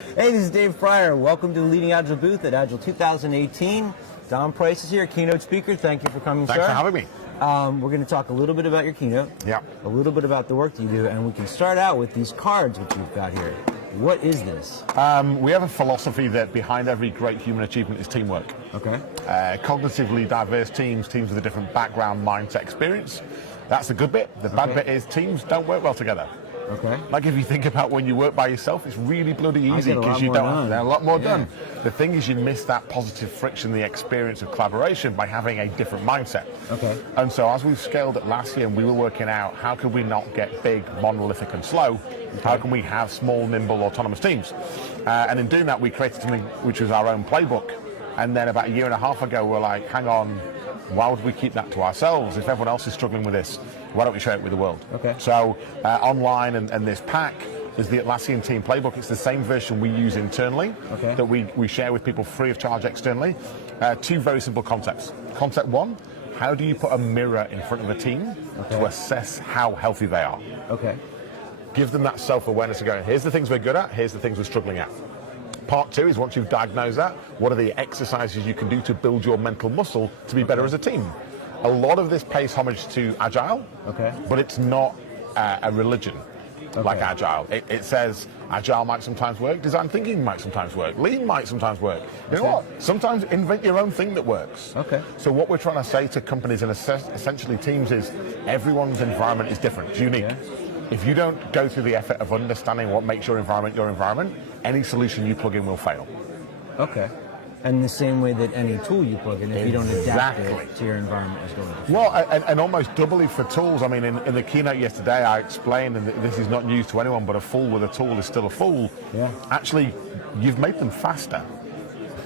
Hey, this is Dave Fryer. Welcome to the Leading Agile booth at Agile 2018. Dom Price is here, keynote speaker. Thank you for coming, Thanks sir. for having me. We're going to talk a little bit about your keynote, a little bit about the work that you do, and we can start out with these cards which we've got here. What is this? We have a philosophy that behind every great human achievement is teamwork. Okay. Cognitively diverse teams with a different background, mindset, experience. That's the good bit. The bad bit is teams don't work well together. Okay. Like if you think about when you work by yourself, it's really bloody easy because you don't have a lot more done. The thing is you miss that positive friction, the experience of collaboration by having a different mindset. Okay. And so as we've scaled it last year and we were working out how could we not get big, monolithic and slow, how can we have small, nimble, autonomous teams? And in doing that we created something which was our own playbook. And then about a year and a half ago we're like, hang on, why would we keep that to ourselves? If everyone else is struggling with this, why don't we share it with the world? Okay. So online and this pack is the Atlassian Team Playbook. It's the same version we use internally that we share with people free of charge externally. Two very simple concepts. Concept one, how do you put a mirror in front of a team to assess how healthy they are? Okay. Give them that self-awareness of going, here's the things we're good at, here's the things we're struggling at. Part two is once you've diagnosed that, what are the exercises you can do to build your mental muscle to be better as a team? A lot of this pays homage to Agile, but it's not a religion like Agile. It says Agile might sometimes work, design thinking might sometimes work, Lean might sometimes work. You know what? Sometimes invent your own thing that works. So what we're trying to say to companies and essentially teams is everyone's environment is different, it's unique. If you don't go through the effort of understanding what makes your environment, any solution you plug in will fail. Okay. And the same way that any tool you plug in, if you don't adapt it to your environment, is going to fail. Well, and almost doubly for tools. I mean, in the keynote yesterday, I explained, and this is not news to anyone, but a fool with a tool is still a fool. Actually, you've made them faster.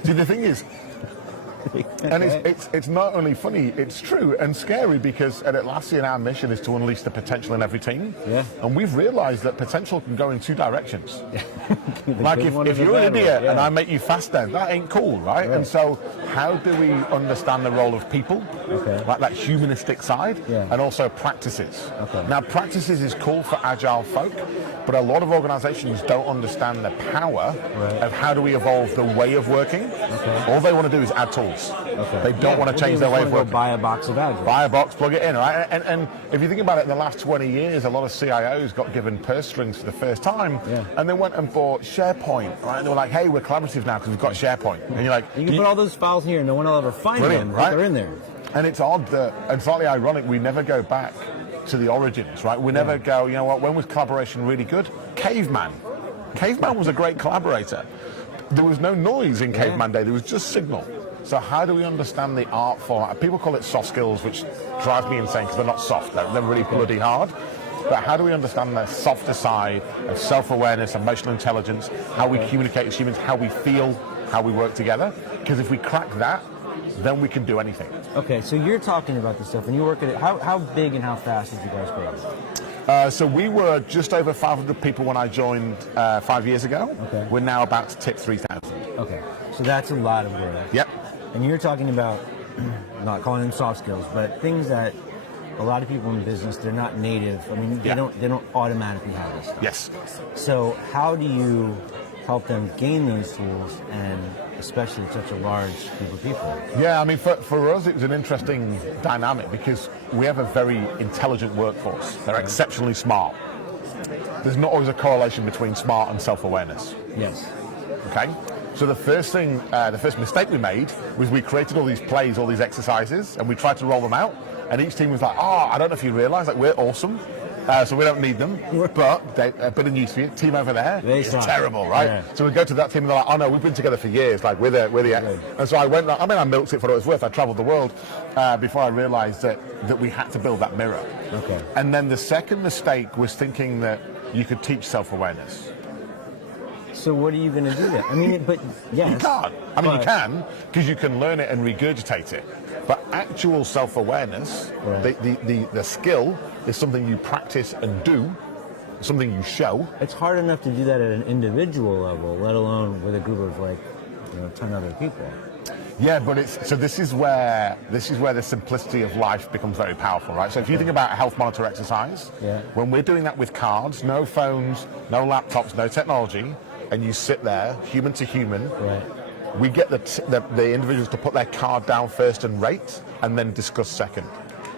See, the thing is, and it's not only funny, it's true and scary because at Atlassian our mission is to unleash the potential in every team. And we've realized that potential can go in two directions. Like if you're an idiot and I make you faster, that ain't cool, right? And so how do we understand the role of people, like that humanistic side, and also practices? Now practices is cool for Agile folk, but a lot of organizations don't understand the power of how do we evolve the way of working. All they want to do is add tools. They don't want to change their way of working. Buy a box of Agile. Buy a box, plug it in, right? And if you think about it, in the last 20 years, a lot of CIOs got given purse strings for the first time, and they went and bought SharePoint, right? And they were like, hey, we're collaborative now because we've got SharePoint. And you're like, you can put all those files in here and no one will ever find them, right? They're in there. And it's odd that, and slightly ironic, we never go back to the origins, right? We never go, you know what, when was collaboration really good? Caveman. Caveman was a great collaborator. There was no noise in Caveman Day, there was just signal. So how do we understand the art form? People call it soft skills, which drive me insane because they're not soft, they're really bloody hard. But how do we understand the softer side of self-awareness, emotional intelligence, how we communicate as humans, how we feel, how we work together? Because if we crack that, then we can do anything. Okay, so you're talking about this stuff and you work at it. How big and how fast did you guys grow? So we were just over 500 people when I joined 5 years ago. We're now about to tip 3,000. Okay, so that's a lot of growth. Yep. And you're talking about, not calling them soft skills, but things that a lot of people in business, they're not native. I mean, they don't automatically have this stuff. Yes. So how do you help them gain those tools, and especially such a large group of people? Yeah, I mean, for us, it was an interesting dynamic because we have a very intelligent workforce. They're exceptionally smart. There's not always a correlation between smart and self-awareness. Yes. Okay? So the first mistake we made was we created all these plays, all these exercises, and we tried to roll them out, and each team was like, oh, I don't know if you realize, like, we're awesome, so we don't need them, but a bit of news for you, team over there is terrible, right? So we go to that team and they're like, oh no, we've been together for years, like we're the and so I went, I mean, I milked it for what it was worth. I traveled the world before I realized that we had to build that mirror. And then the second mistake was thinking that you could teach self-awareness. So what are you going to do then? I mean, but yes. You can't. I mean, you can, because you can learn it and regurgitate it. But actual self-awareness, the skill, is something you practice and do, something you show. It's hard enough to do that at an individual level, let alone with a group of 10 other people. Yeah, but this is where the simplicity of life becomes very powerful, right? So if you think about a health monitor exercise, when we're doing that with cards, no phones, no laptops, no technology, and you sit there, human to human. Right. We get the individuals to put their card down first and rate, and then discuss second.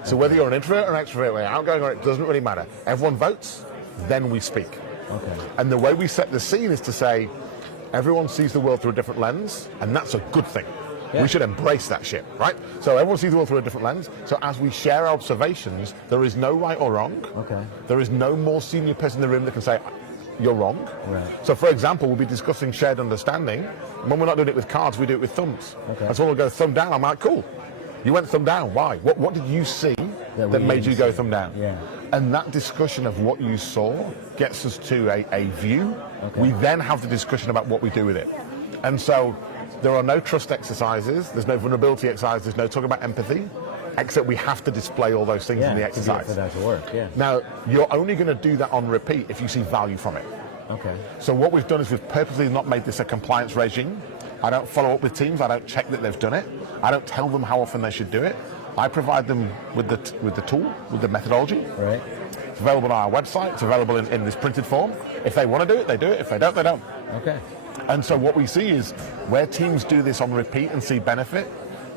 So whether you're an introvert or an extrovert, whether you're outgoing or it doesn't really matter. Everyone votes, then we speak. Okay. And the way we set the scene is to say, everyone sees the world through a different lens, and that's a good thing. Yeah. We should embrace that shit, right? So everyone sees the world through a different lens. So as we share observations, there is no right or wrong. Okay. There is no more senior person in the room that can say, you're wrong. Right. So for example, we'll be discussing shared understanding. And when we're not doing it with cards, we do it with thumbs. Okay. And so we'll go thumb down. I'm like, cool. You went thumb down. Why? What did you see that made you go thumb down? Yeah. And that discussion of what you saw gets us to a view. Okay. We then have the discussion about what we do with it. And so there are no trust exercises. There's no vulnerability exercises. There's no talk about empathy. Except we have to display all those things in the exercise. For that to work, yeah. Now, you're only going to do that on repeat if you see value from it. Okay. So what we've done is we've purposely not made this a compliance regime. I don't follow up with teams. I don't check that they've done it. I don't tell them how often they should do it. I provide them with the tool, with the methodology. Right. It's available on our website. It's available in this printed form. If they want to do it, they do it. If they don't, they don't. Okay. And so what we see is where teams do this on repeat and see benefit,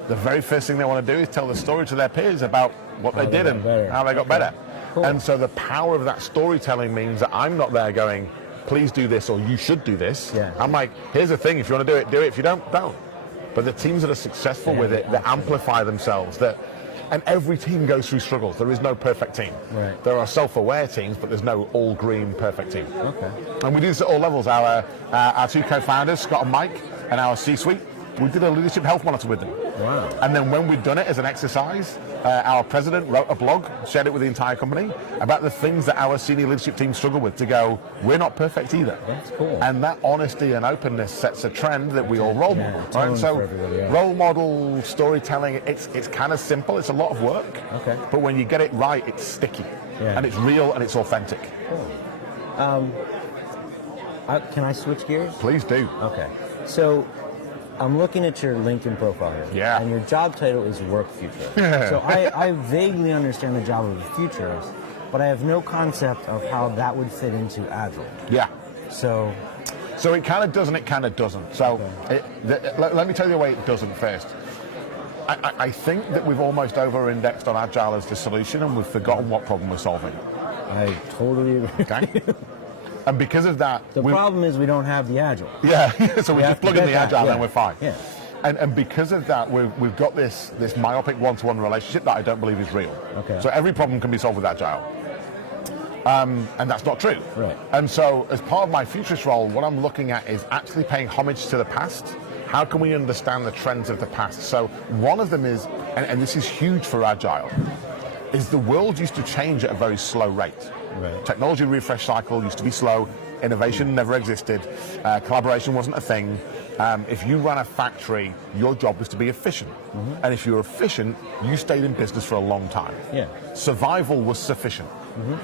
the very first thing they want to do is tell the story to their peers about what they did and how they got better. Cool. And so the power of that storytelling means that I'm not there going, please do this or you should do this. Yeah. I'm like, here's the thing, if you want to do it, do it. If you don't, don't. But the teams that are successful with it, that amplify themselves, and every team goes through struggles. There is no perfect team. Right. There are self-aware teams, but there's no all-green perfect team. Okay. And we do this at all levels. Our two co-founders, Scott and Mike, and our C-suite, we did a leadership health monitor with them. Wow. And then when we'd done it as an exercise, our president wrote a blog, shared it with the entire company, about the things that our senior leadership team struggle with, to go, we're not perfect either. That's cool. And that honesty and openness sets a trend that we all role model. Right? So yeah. role model, storytelling, it's kind of simple. It's a lot of work. Okay. But when you get it right, it's sticky. Yeah. And it's real and it's authentic. Cool. Can I switch gears? Please do. Okay. So I'm looking at your LinkedIn profile here. Yeah. And your job title is work future. So I vaguely understand the job of the futurist, but I have no concept of how that would fit into Agile. Yeah. So it kind of does and it kind of doesn't. So let me tell you the way it doesn't first. I think that we've almost over-indexed on Agile as the solution and we've forgotten what problem we're solving. I totally agree. Okay? And because of that... The problem is we don't have the Agile. Yeah, so we just plug in the Agile and we're fine. Yeah. And because of that, we've got this myopic one-to-one relationship that I don't believe is real. Okay. So every problem can be solved with Agile. And that's not true. Right. And so as part of my futurist role, what I'm looking at is actually paying homage to the past. How can we understand the trends of the past? So one of them is, and this is huge for Agile, is the world used to change at a very slow rate. Right. Technology refresh cycle used to be slow. Innovation never existed. Collaboration wasn't a thing. If you ran a factory, your job was to be efficient. Mm-hmm. And if you were efficient, you stayed in business for a long time. Yeah. Survival was sufficient. Mm-hmm.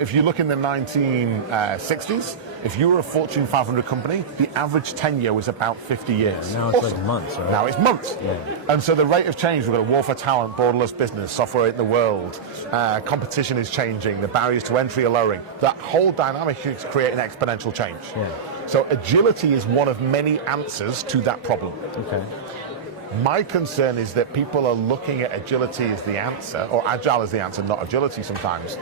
If you look in the 1960s, if you were a Fortune 500 company, the average tenure was about 50 years. Now it's like months, right? Now it's months. Yeah. And so the rate of change, we've got a war for talent, borderless business, software in the world, competition is changing, the barriers to entry are lowering. That whole dynamic is creating exponential change. Yeah. So agility is one of many answers to that problem. Okay. My concern is that people are looking at agility as the answer, or agile as the answer, not agility sometimes,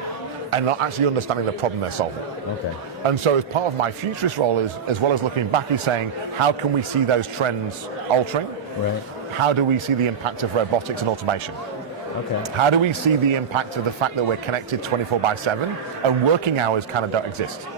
and not actually understanding the problem they're solving. Okay. And so as part of my futurist role is, as well as looking back, is saying, how can we see those trends altering? Right. How do we see the impact of robotics and automation? Okay. How do we see the impact of the fact that we're connected 24/7 and working hours kind of don't exist?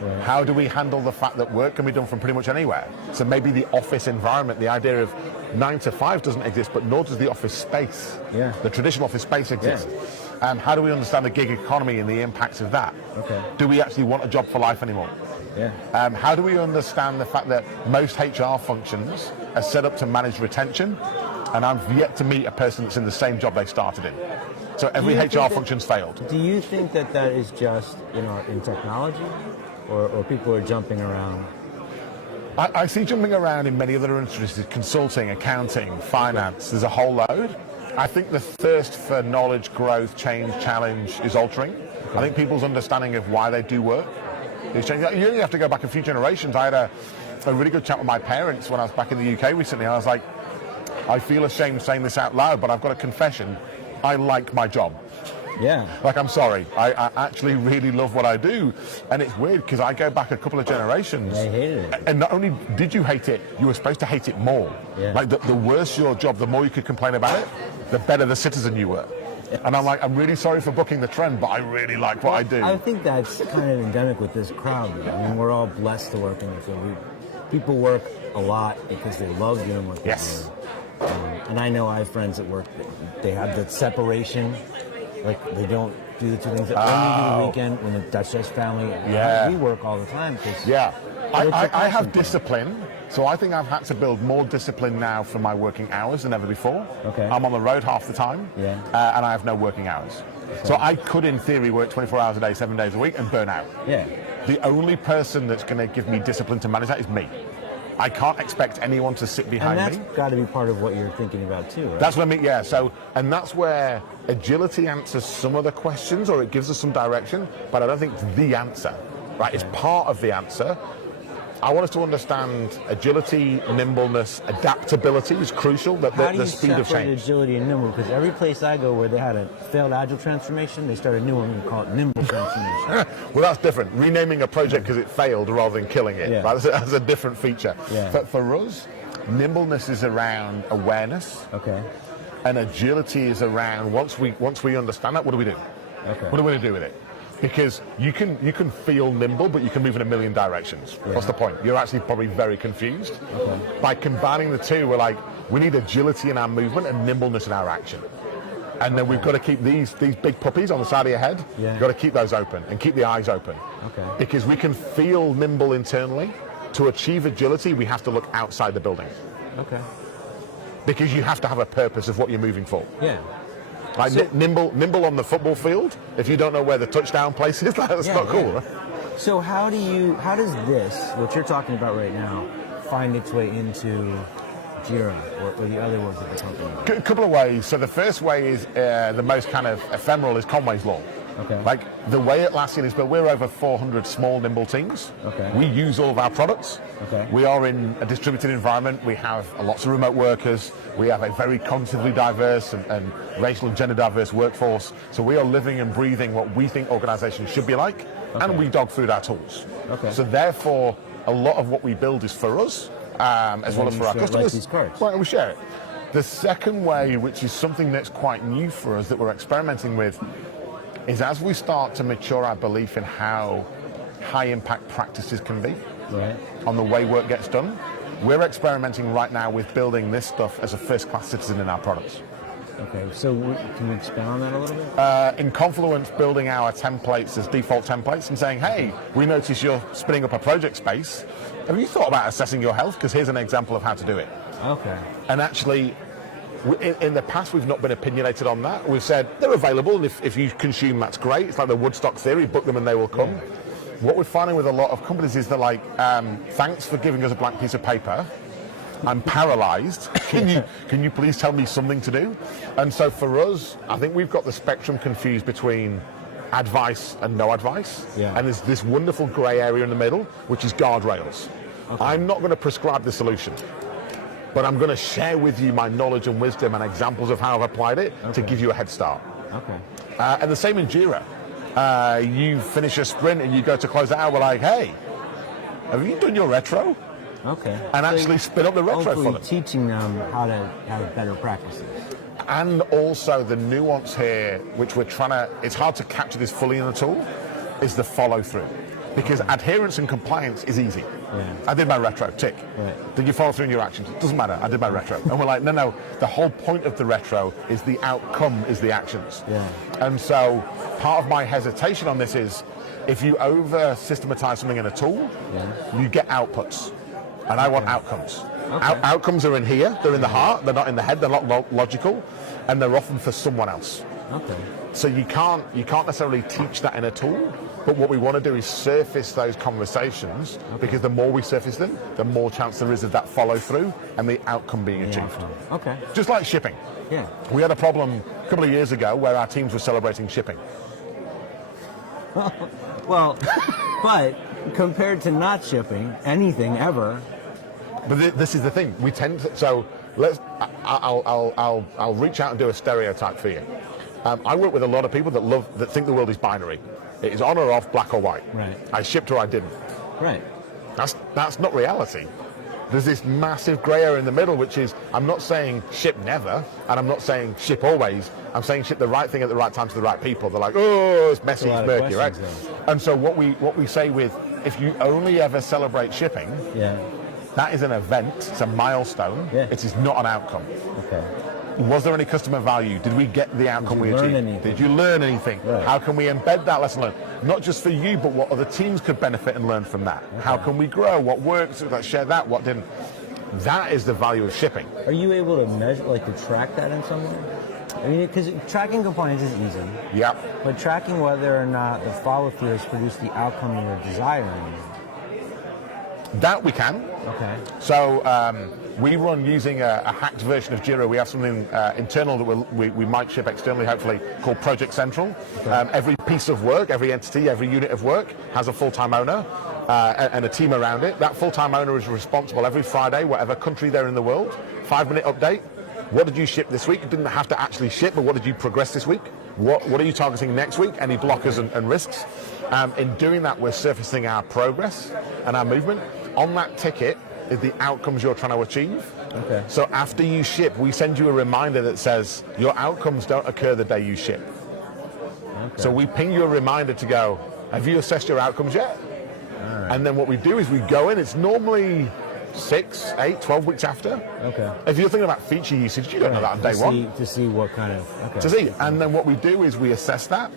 Right. How do we handle the fact that work can be done from pretty much anywhere? So maybe the office environment, the idea of 9 to 5 doesn't exist, but nor does the office space. Yeah. The traditional office space exists. Yeah. How do we understand the gig economy and the impacts of that? Okay. Do we actually want a job for life anymore? Yeah. How do we understand the fact that most HR functions are set up to manage retention, and I've yet to meet a person that's in the same job they started in? So every HR function's failed. Do you think that that is just in technology, or people are jumping around? I see jumping around in many other industries, consulting, accounting, finance. There's a whole load. I think the thirst for knowledge, growth, change, challenge is altering. Okay. I think people's understanding of why they do work It's changing. You only have to go back a few generations. I had a really good chat with my parents when I was back in the UK recently. I was like, I feel ashamed saying this out loud, but I've got a confession. I like my job. Yeah. Like, I'm sorry. I actually really love what I do. And it's weird because I go back a couple of generations. I hated it. And not only did you hate it, you were supposed to hate it more. Yeah. Like, the worse your job, the more you could complain about it, the better the citizen you were. Yes. And I'm like, I'm really sorry for booking the trend, but I really like what I do. I think that's kind of endemic with this crowd. I mean, we're all blessed to work in the field. People work a lot because they love doing what they do. And I know I have friends at work, they have the separation. Like, they don't do the two things that only do the weekend when that's just family. Yeah. We work all the time. Yeah. I have discipline, so I think I've had to build more discipline now for my working hours than ever before. Okay. I'm on the road half the time, and I have no working hours. Okay. So I could, in theory, work 24 hours a day, 7 days a week, and burn out. Yeah. The only person that's going to give me discipline to manage that is me. I can't expect anyone to sit behind me. And that's got to be part of what you're thinking about too, right? That's what I mean, yeah. So, and that's where agility answers some of the questions, or it gives us some direction, but I don't think it's the answer, right? It's part of the answer. I want us to understand agility, nimbleness, adaptability is crucial, the speed of change. How do you separate agility and nimble? Because every place I go where they had a failed agile transformation, they start a new one and call it nimble transformation. Well, that's different. Renaming a project because it failed rather than killing it. Yeah. Right? That's a different feature. Yeah. For us, nimbleness is around awareness. Okay. And agility is around once we understand that, what do we do? Okay. What are we going to do with it? Because you can feel nimble, but you can move in a million directions. Yeah. What's the point? You're actually probably very confused. Okay. By combining the two, we're like, we need agility in our movement and nimbleness in our action. And then we've got to keep these big puppies on the side of your head. Yeah. You've got to keep those open and keep the eyes open. Okay. Because we can feel nimble internally. To achieve agility, we have to look outside the building. Okay. Because you have to have a purpose of what you're moving for. Yeah. Like nimble on the football field, if you don't know where the touchdown place is, that's not cool. Right? So how does this, what you're talking about right now, find its way into Jira or the other ones that we're talking about? A couple of ways. So the first way is the most kind of ephemeral is Conway's Law. Okay. Like the way Atlassian is built, we're over 400 small, nimble teams. Okay. We use all of our products. Okay. We are in a distributed environment. We have lots of remote workers. We have a very cognitively diverse and racial and gender diverse workforce. So we are living and breathing what we think organizations should be like, and we dog food our tools. Okay. So therefore, a lot of what we build is for us, as well as for our customers. Like these cards. Right, and we share it. The second way, which is something that's quite new for us that we're experimenting with, is as we start to mature our belief in how high impact practices can be on the way work gets done, we're experimenting right now with building this stuff as a first class citizen in our products. Okay, so can you expand on that a little bit? In Confluence, building our templates as default templates and saying, hey, we notice you're spinning up a project space. Have you thought about assessing your health? Because here's an example of how to do it. Okay. And actually, in the past, we've not been opinionated on that. We've said they're available, and if you consume, that's great. It's like the Woodstock theory, book them and they will come. Yeah. What we're finding with a lot of companies is they're like, thanks for giving us a blank piece of paper. I'm paralyzed. Can you please tell me something to do? And so for us, I think we've got the spectrum confused between advice and no advice. Yeah. And there's this wonderful gray area in the middle, which is guardrails. Okay. I'm not going to prescribe the solution, but I'm going to share with you my knowledge and wisdom and examples of how I've applied it to give you a head start. Okay. And the same in Jira. You finish a sprint and you go to close it out, we're like, hey, have you done your retro? Okay. And so actually spin up the retro for them. Teaching them how to have better practices. And also the nuance here, which we're trying to, it's hard to capture this fully in the tool, is the follow through. Because adherence and compliance is easy. Yeah. I did my retro, tick. Right. Did you follow through in your actions? It doesn't matter, I did my retro. And we're like, no, the whole point of the retro is the outcome is the actions. Yeah. And so part of my hesitation on this is, if you over systematize something in a tool, you get outputs. And I want outcomes. Okay. Outcomes are in here, they're in the heart, they're not in the head, they're not logical, and they're often for someone else. Okay. So you can't necessarily teach that in a tool, but what we want to do is surface those conversations, because the more we surface them, the more chance there is of that follow through and the outcome being achieved. Okay. Just like shipping. Yeah. We had a problem a couple of years ago where our teams were celebrating shipping. Well, but compared to not shipping anything ever. But this is the thing. We tend to, so let's. I'll reach out and do a stereotype for you. I work with a lot of people that think the world is binary. It is on or off, black or white. Right. I shipped or I didn't. Right. That's not reality. There's this massive grey area in the middle, which is, I'm not saying ship never, and I'm not saying ship always. I'm saying ship the right thing at the right time to the right people. They're like, oh, it's messy, it's murky, right? Then. And so what we say with, if you only ever celebrate shipping, that is an event, it's a milestone, it is not an outcome. Okay. Was there any customer value? Did we get the outcome we achieved? Did you learn anything? Right. How can we embed that lesson learned? Not just for you, but what other teams could benefit and learn from that. Okay. How can we grow? What works? Let's share that. What didn't? That is the value of shipping. Are you able to measure, like to track that in some way? I mean, because tracking compliance is easy. Yeah. But tracking whether or not the follow-through has produced the outcome you're desiring. That we can. Okay. So we run using a hacked version of Jira. We have something internal that we might ship externally, hopefully, called Project Central. Okay. Every piece of work, every entity, every unit of work has a full-time owner and a team around it. That full-time owner is responsible every Friday, whatever country they're in the world. 5-minute update. What did you ship this week? You didn't have to actually ship, but what did you progress this week? What are you targeting next week? Any blockers and risks? In doing that, we're surfacing our progress and our movement. On that ticket is the outcomes you're trying to achieve. Okay. So after you ship, we send you a reminder that says your outcomes don't occur the day you ship. Okay. So we ping you a reminder to go, have you assessed your outcomes yet? Right. And then what we do is we go in, it's normally 6, 8, 12 weeks after. Okay. If you're thinking about feature usage, you don't know that on day one. To see what kind of... Okay. To see. And then what we do is we assess that.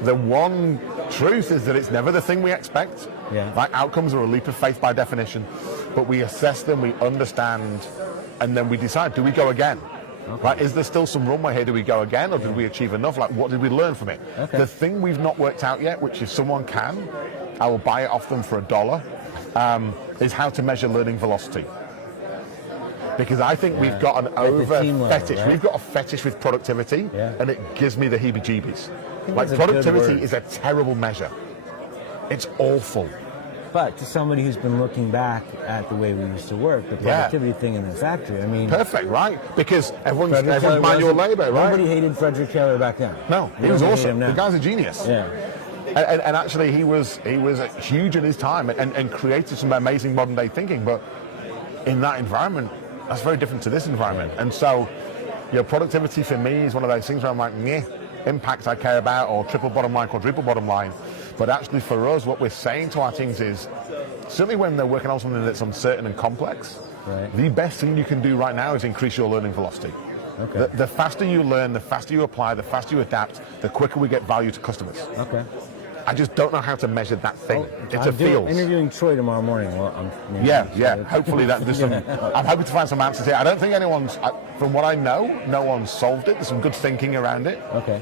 The one truth is that it's never the thing we expect. Yeah. Right? Outcomes are a leap of faith by definition. But we assess them, we understand, and then we decide, do we go again? Okay. Right? Is there still some runway here? Do we go again, or did we achieve enough? Like, what did we learn from it? Okay. The thing we've not worked out yet, which if someone can, I will buy it off them for $1, is how to measure learning velocity. Because I think we've got an fetish. Right? We've got a fetish with productivity, and it gives me the heebie-jeebies. Like, productivity is a terrible measure. It's awful. But to somebody who's been looking back at the way we used to work, the productivity thing in the factory, I mean... Perfect, right? Because everyone's manual labor, right? Nobody hated Frederick Taylor back then. No, he was awesome. The guy's a genius. Yeah. And actually, he was huge in his time and created some amazing modern day thinking. But in that environment, that's very different to this environment. And so, productivity for me is one of those things where I'm like, meh, impact I care about, or triple bottom line, quadruple bottom line. But actually, for us, what we're saying to our teams is, certainly when they're working on something that's uncertain and complex, the best thing you can do right now is increase your learning velocity. Okay. The faster you learn, the faster you apply, the faster you adapt, the quicker we get value to customers. Okay. I just don't know how to measure that thing. It's a feels. Interviewing Troy tomorrow morning. Well, Hopefully that there's some. I'm hoping to find some answers here. I don't think anyone's, from what I know, no one's solved it. There's some good thinking around it. Okay.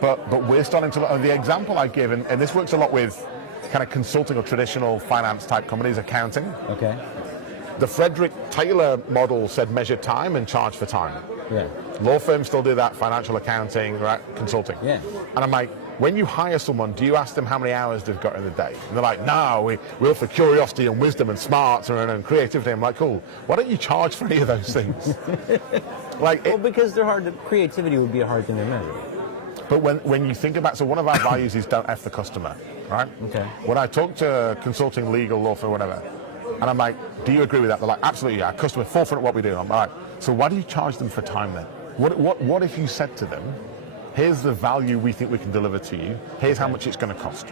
But we're starting to look. The example I give, and this works a lot with kind of consulting or traditional finance type companies, accounting. Okay. The Frederick Taylor model said measure time and charge for time. Yeah. Law firms still do that, financial accounting, right? Consulting. Yeah. And I'm like, when you hire someone, do you ask them how many hours they've got in the day? And they're like, no, we look for curiosity and wisdom and smarts and creativity. I'm like, cool. Why don't you charge for any of those things? Because they're hard. Creativity would be a hard thing to measure. But when you think about, so one of our values is don't F the customer, right? Okay. When I talk to consulting, legal, law firm, whatever, and I'm like, do you agree with that? They're like, absolutely, yeah. Customer, forefront of what we do. I'm like, so why do you charge them for time then? What if you said to them, here's the value we think we can deliver to you, here's how much it's going to cost?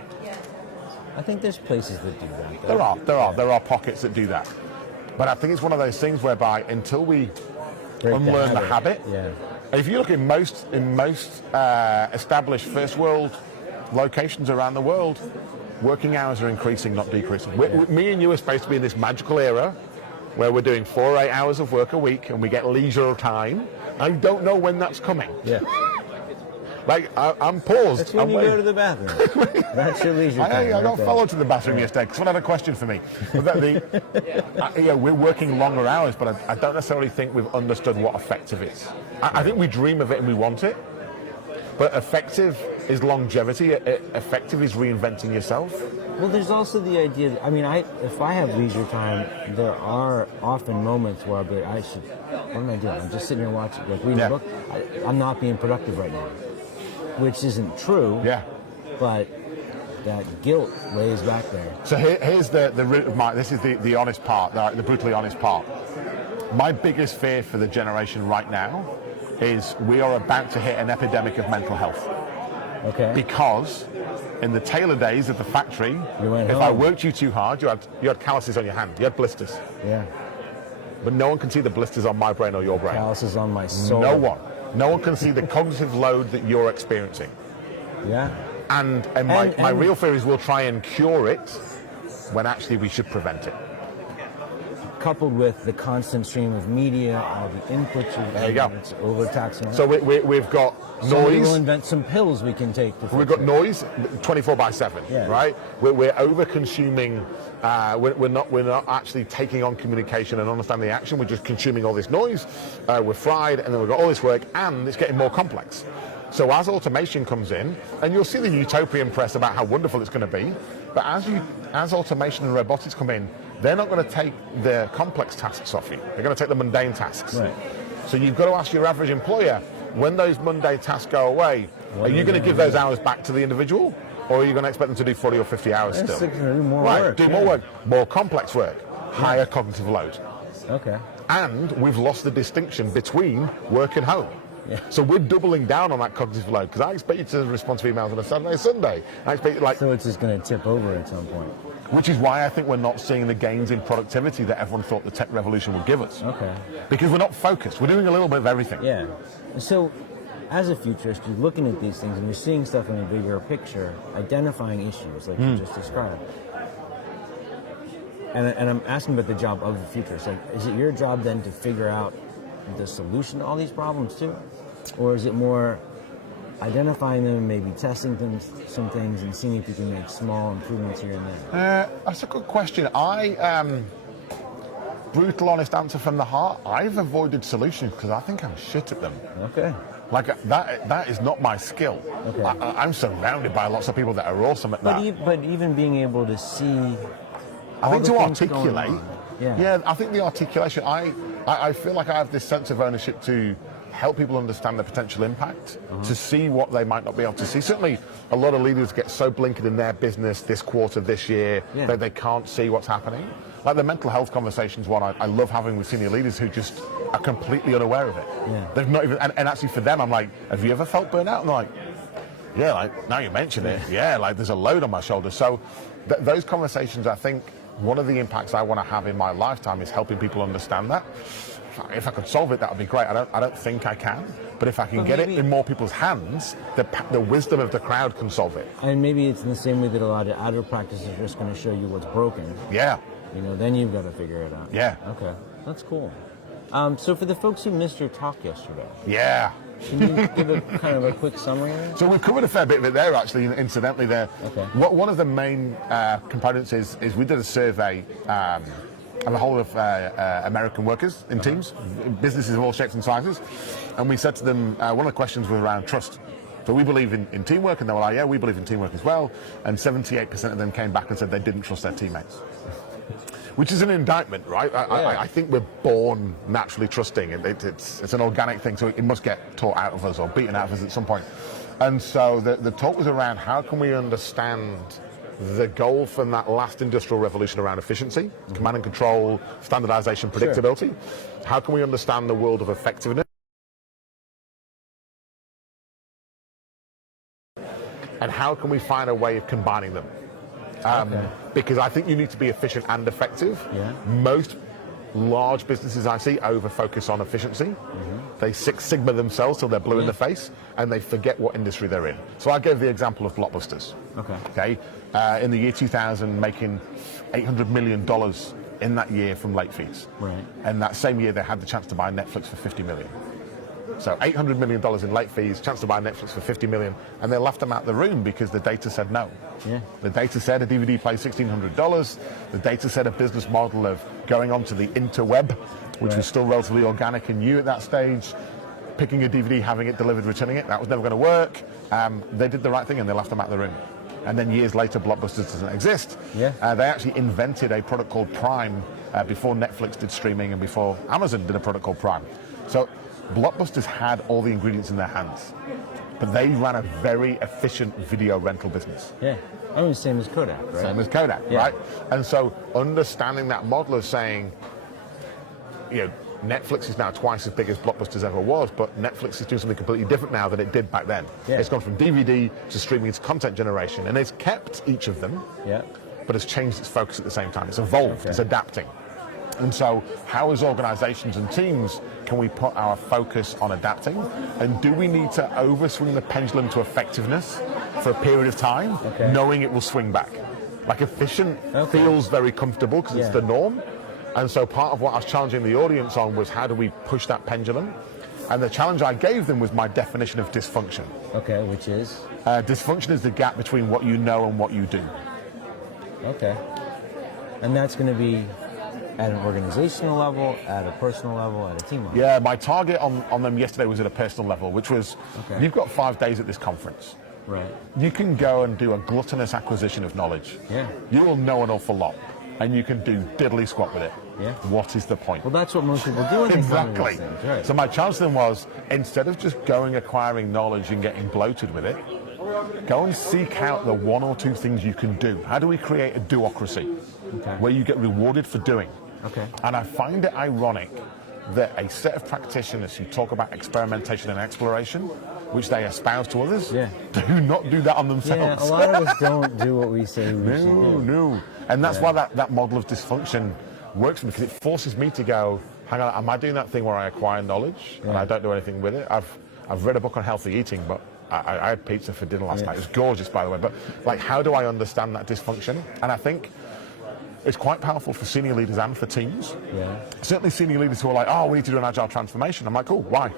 I think there's places that do that. There are pockets that do that. But I think it's one of those things whereby until we unlearn the habit, if you look in most established first world locations around the world, working hours are increasing, not decreasing. Me and you are supposed to be in this magical era where we're doing 4 or 8 hours of work a week and we get leisure time. I don't know when that's coming. Yeah. Like, I'm paused. That's when you go to the bathroom. That's your leisure time. I got followed to the bathroom yesterday because someone had a question for me. We're working longer hours, but I don't necessarily think we've understood what effective is. I think we dream of it and we want it, But effective is longevity. Effective is reinventing yourself. Well, there's also the idea that, I mean, if I have leisure time, there are often moments where I'll be, what am I doing? I'm just sitting here watching, like reading a book. I'm not being productive right now, which isn't true. Yeah. But that guilt lays back there. So here's the root of this is the honest part, the brutally honest part. My biggest fear for the generation right now is we are about to hit an epidemic of mental health. Okay. Because in the Taylor days of the factory, if I worked you too hard, you had calluses on your hand, you had blisters. Yeah. But no one can see the blisters on my brain or your brain. Calluses on my soul. No one can see the cognitive load that you're experiencing. Yeah. And my real fear is we'll try and cure it when actually we should prevent it. Coupled with the constant stream of media, all the inputs, there you go. It's overtaxing. So we've got Somebody noise. will invent some pills we can take. We've got noise 24/7, right? We're over-consuming. We're not actually taking on communication and understanding the action. We're just consuming all this noise. We're fried, and then we've got all this work, and it's getting more complex. So as automation comes in, and you'll see the utopian press about how wonderful it's going to be, but as automation and robotics come in, they're not going to take the complex tasks off you. They're going to take the mundane tasks. Right. So you've got to ask your average employer, when those mundane tasks go away, are you going to give those hours back to the individual, or are you going to expect them to do 40 or 50 hours still? Do more work. Do more work, more complex work, higher cognitive load. Okay. And we've lost the distinction between work and home. Yeah. So we're doubling down on that cognitive load, because I expect you to respond to emails on a Saturday, Sunday. I expect so it's just going to tip over at some point. Which is why I think we're not seeing the gains in productivity that everyone thought the tech revolution would give us. Okay. Because we're not focused. We're doing a little bit of everything. Yeah. So as a futurist, you're looking at these things and you're seeing stuff in a bigger picture, identifying issues like you just described. And I'm asking about the job of the futurist. Like, is it your job then to figure out the solution to all these problems too? Or is it more identifying them and maybe testing some things and seeing if you can make small improvements here and there? That's a good question. Brutal, honest answer from the heart, I've avoided solutions because I think I'm shit at them. Okay. Like, that is not my skill. Okay. I'm surrounded by lots of people that are awesome at that. But even being able to see... I think to articulate... Yeah, I think the articulation, I feel like I have this sense of ownership to help people understand the potential impact, to see what they might not be able to see. Certainly, a lot of leaders get so blinkered in their business this quarter, this year, that they can't see what's happening. Like the mental health conversations one I love having with senior leaders who just are completely unaware of it. Yeah. They've not even, and actually for them, I'm like, have you ever felt burnout? And they're like, yeah, like now you mention it, like there's a load on my shoulders. So those conversations, I think, one of the impacts I want to have in my lifetime is helping people understand that. If I could solve it, that would be great. I don't think I can, but if I can get it in more people's hands, the wisdom of the crowd can solve it. And maybe it's in the same way that a lot of Agile practices are just going to show you what's broken. Yeah. Then you've got to figure it out. Yeah. Okay, that's cool. So for the folks who missed your talk yesterday, can you give a kind of a quick summary? So we've covered a fair bit of it there, actually, incidentally there. Okay. One of the main components is we did a survey of a whole of American workers in teams, businesses of all shapes and sizes, and we said to them, one of the questions was around trust. So we believe in teamwork, and they were like, yeah, we believe in teamwork as well, and 78% of them came back and said they didn't trust their teammates. Which is an indictment, right? I think we're born naturally trusting. It's an organic thing, so it must get taught out of us or beaten out of us at some point. And so the talk was around how can we understand the goal from that last industrial revolution around efficiency, command and control, standardization, predictability. Sure. How can we understand the world of effectiveness? And how can we find a way of combining them? Because I think you need to be efficient and effective. Yeah. Most large businesses I see over-focus on efficiency. They Six Sigma themselves till they're blue in the face, and they forget what industry they're in. So I gave the example of Blockbusters. Okay. In the year 2000, making $800 million in that year from late fees. Right. And that same year, they had the chance to buy Netflix for $50 million. So $800 million in late fees, chance to buy Netflix for $50 million, and they left them out the room because the data said no. Yeah. The data said a DVD plays $1,600. The data said a business model of going onto the interweb, which was still relatively organic and new at that stage. picking a DVD, having it delivered, returning it. That was never going to work. They did the right thing and they laughed them out of the room. And then years later, Blockbuster doesn't exist. Yeah. They actually invented a product called Prime before Netflix did streaming and before Amazon did a product called Prime. So Blockbusters had all the ingredients in their hands, but they ran a very efficient video rental business. Yeah. I mean, same as Kodak, right? Same as Kodak, Yeah. right? And so understanding that model of saying, Netflix is now twice as big as Blockbusters ever was, but Netflix is doing something completely different now than it did back then. Yeah. It's gone from DVD to streaming to content generation, and it's kept each of them, Yeah. but has changed its focus at the same time. It's evolved, Okay. it's adapting. And so how as organizations and teams can we put our focus on adapting? And do we need to overswing the pendulum to effectiveness for a period of time, knowing it will swing back? Like efficient feels very comfortable because it's the norm. And so part of what I was challenging the audience on was how do we push that pendulum? And the challenge I gave them was my definition of dysfunction. Okay, which is? Dysfunction is the gap between what you know and what you do. Okay. And that's going to be at an organizational level, at a personal level, at a team level? Yeah, my target on them yesterday was at a personal level, which was, you've got 5 days at this conference. Right. You can go and do a gluttonous acquisition of knowledge. Yeah. You will know an awful lot, and you can do diddly squat with it. Yeah. What is the point? Well, that's what most people do when they come to these things, right? So my challenge to them was, instead of just going acquiring knowledge and getting bloated with it, go and seek out the 1 or 2 things you can do. How do we create a doocracy where you get rewarded for doing? Okay. And I find it ironic that a set of practitioners who talk about experimentation and exploration, which they espouse to others, do not do that on themselves. Yeah, a lot of us don't do what we say we should do. No. And that's why that model of dysfunction works for me, because it forces me to go, hang on, am I doing that thing where I acquire knowledge and I don't do anything with it? I've read a book on healthy eating, but I had pizza for dinner last night. It was gorgeous, by the way. But like, how do I understand that dysfunction? And I think it's quite powerful for senior leaders and for teams. Yeah. Certainly senior leaders who are like, oh, we need to do an agile transformation. I'm like, cool, why?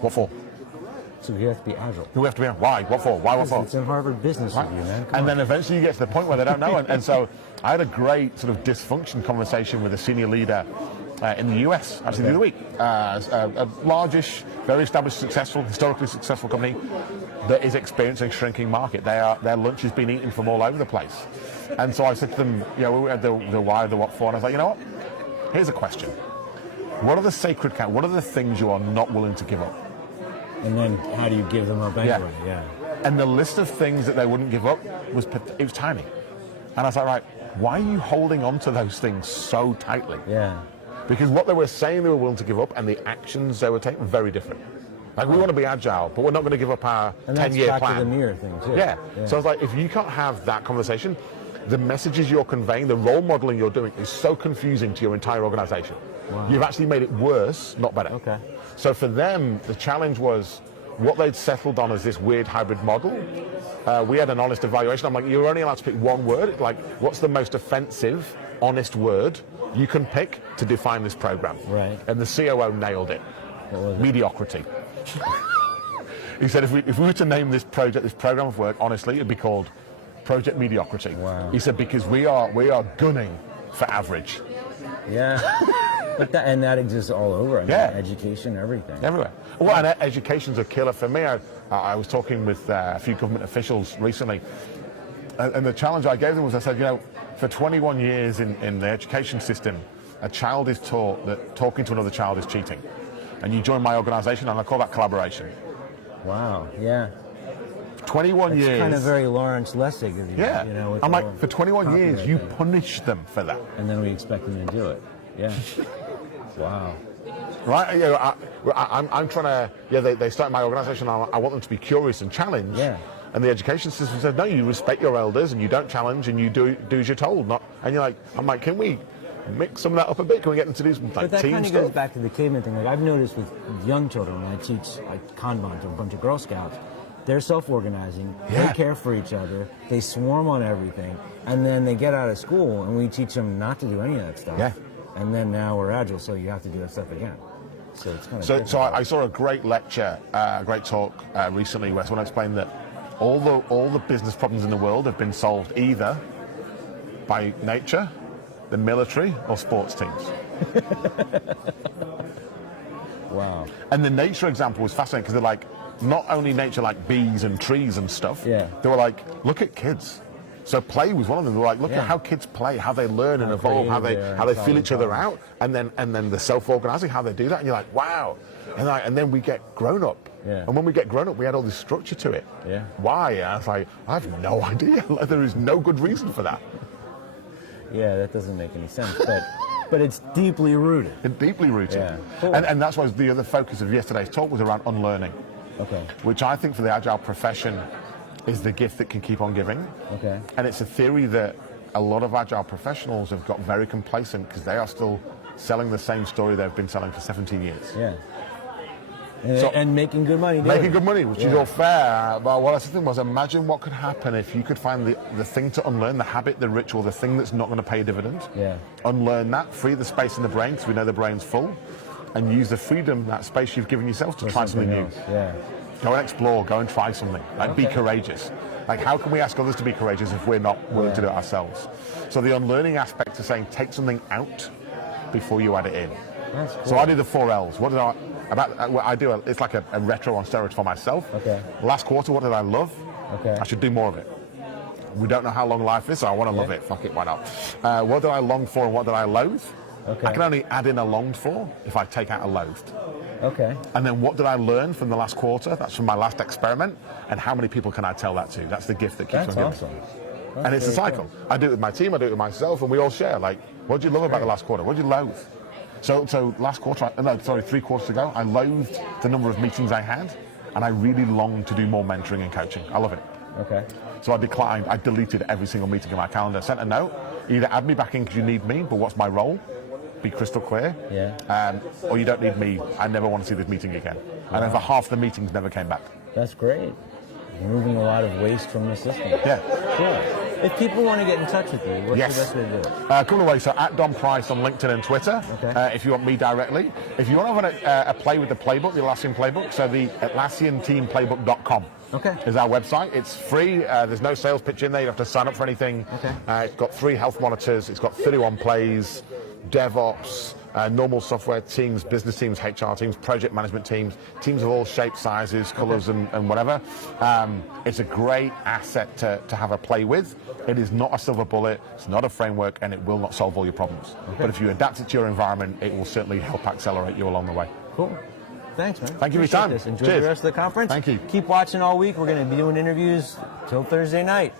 What for? So you have to be agile. Who have to be? Why? What for? Why? What for? It's in Harvard Business Review, man. Come And on. then eventually you get to the point where they don't know. And so I had a great sort of dysfunction conversation with a senior leader in the US, actually the other week. A largish, very established, historically successful company that is experiencing a shrinking market. Their lunch has been eaten from all over the place. And so I said to them, we had the why, the what for, and I was like, you know what? Here's a question. What are the sacred cows? What are the things you are not willing to give up? And then how do you give them up anyway? Yeah. And the list of things that they wouldn't give up was tiny. And I was like, right, why are you holding on to those things so tightly? Yeah. Because what they were saying they were willing to give up and the actions they were taking were very different. Like, we want to be agile, but we're not going to give up our 10-year plan. And that's back to the mirror thing, too. Yeah. So I was like, if you can't have that conversation, the messages you're conveying, the role modeling you're doing is so confusing to your entire organization. Wow. You've actually made it worse, not better. Okay. So for them, the challenge was what they'd settled on as this weird hybrid model. We had an honest evaluation. I'm like, you're only allowed to pick one word. Like, what's the most offensive, honest word you can pick to define this program? Right. And the COO nailed it. What was it? Mediocrity. He said, if we were to name this project, this program of work, honestly, it'd be called Project Mediocrity. Wow. He said, because we are gunning for average. Yeah. But that exists all over. I mean, education, everything. Everywhere. Well, and education's a killer for me. I was talking with a few government officials recently, and the challenge I gave them was, I said, for 21 years in the education system, a child is taught that talking to another child is cheating. And you join my organization, and I call that collaboration. Wow, yeah. 21 years. It's kind of very Lawrence Lessig of you. Yeah. I'm like, for 21 years, you punish them for that. And then we expect them to do it. Yeah. Wow. Right? I'm trying to, they started my organization, I want them to be curious and challenge. Yeah. And the education system said, no, you respect your elders and you don't challenge and you do as you're told. And you're like, I'm like, can we mix some of that up a bit? Can we get them to do some like But that team kind of stuff? goes back to the caveman thing. Like, I've noticed with young children, when I teach like Kanban to a bunch of Girl Scouts, they're self-organizing, they care for each other, they swarm on everything, and then they get out of school and we teach them not to do any of that stuff. Yeah. And then now we're agile, so you have to do that stuff again. So it's kind of So I saw a great lecture, a great talk recently where someone explained that all the business problems in the world have been solved either by nature, the military, or sports teams. Wow. And the nature example was fascinating because they're like, not only nature like bees and trees and stuff, Yeah. they were like, look at kids. So play was one of them. They were like, look at how kids play, how they learn and evolve, how they feel each other out, and then the self-organizing, how they do that, and you're like, wow. And then we get grown up. Yeah. And when we get grown up, we add all this structure to it. Yeah. Why? And I was like, I have no idea. Like, there is no good reason for that. Yeah, that doesn't make any sense, but it's deeply rooted. It's deeply rooted. Yeah. Cool. And that's why the other focus of yesterday's talk was around unlearning. Okay. Which I think for the Agile profession is the gift that can keep on giving. Okay. And it's a theory that a lot of Agile professionals have got very complacent because they are still selling the same story they've been selling for 17 years. Yeah. And making good money. Making good money, which is all fair. But what I was thinking was, imagine what could happen if you could find the thing to unlearn, the habit, the ritual, the thing that's not going to pay a dividend. Yeah. Unlearn that, free the space in the brain because we know the brain's full, and use the freedom, that space you've given yourself to try something new. Yeah. Go and explore, go and try something. Like, be courageous. Like, how can we ask others to be courageous if we're not willing to do it ourselves? So the unlearning aspect is saying, take something out before you add it in. That's cool. So I do the 4 L's. What did I do? It's like a retro on steroids for myself. Okay. Last quarter, what did I love? Okay. I should do more of it. We don't know how long life is, so I want to love it. Fuck it, why not? What did I long for and what did I loathe? Okay. I can only add in a longed for if I take out a loathed. Okay. And then what did I learn from the last quarter? That's from my last experiment. And how many people can I tell that to? That's the gift that keeps That's on giving. awesome. And it's a cycle. Cool. I do it with my team, I do it with myself, and we all share. Like, what did you love about the last quarter? What did you loathe? So last quarter, 3 quarters ago, I loathed the number of meetings I had, and I really longed to do more mentoring and coaching. I love it. Okay. So I deleted every single meeting in my calendar, sent a note, either add me back in because you need me, but what's my role? Be crystal clear. Yeah. Or you don't need me, I never want to see this meeting again. And then for half the meetings never came back. That's great. Removing a lot of waste from the system. Yeah. Cool. If people want to get in touch with you, what's the best way to do it? A couple of ways. So at Dom Price on LinkedIn and Twitter, if you want me directly. If you want to have a play with the playbook, the Atlassian playbook, so the AtlassianTeamPlaybook.com is our website. It's free. There's no sales pitch in there. You don't have to sign up for anything. It's got 3 health monitors. It's got 31 plays, DevOps, normal software teams, business teams, HR teams, project management teams, teams of all shapes, sizes, colors, and whatever. It's a great asset to have a play with. It is not a silver bullet, it's not a framework, and it will not solve all your problems. But if you adapt it to your environment, it will certainly help accelerate you along the way. Cool. Thanks, man. Thank you for your time. Enjoy Cheers. the rest of the conference. Thank you. Keep watching all week. We're going to be doing interviews till Thursday night.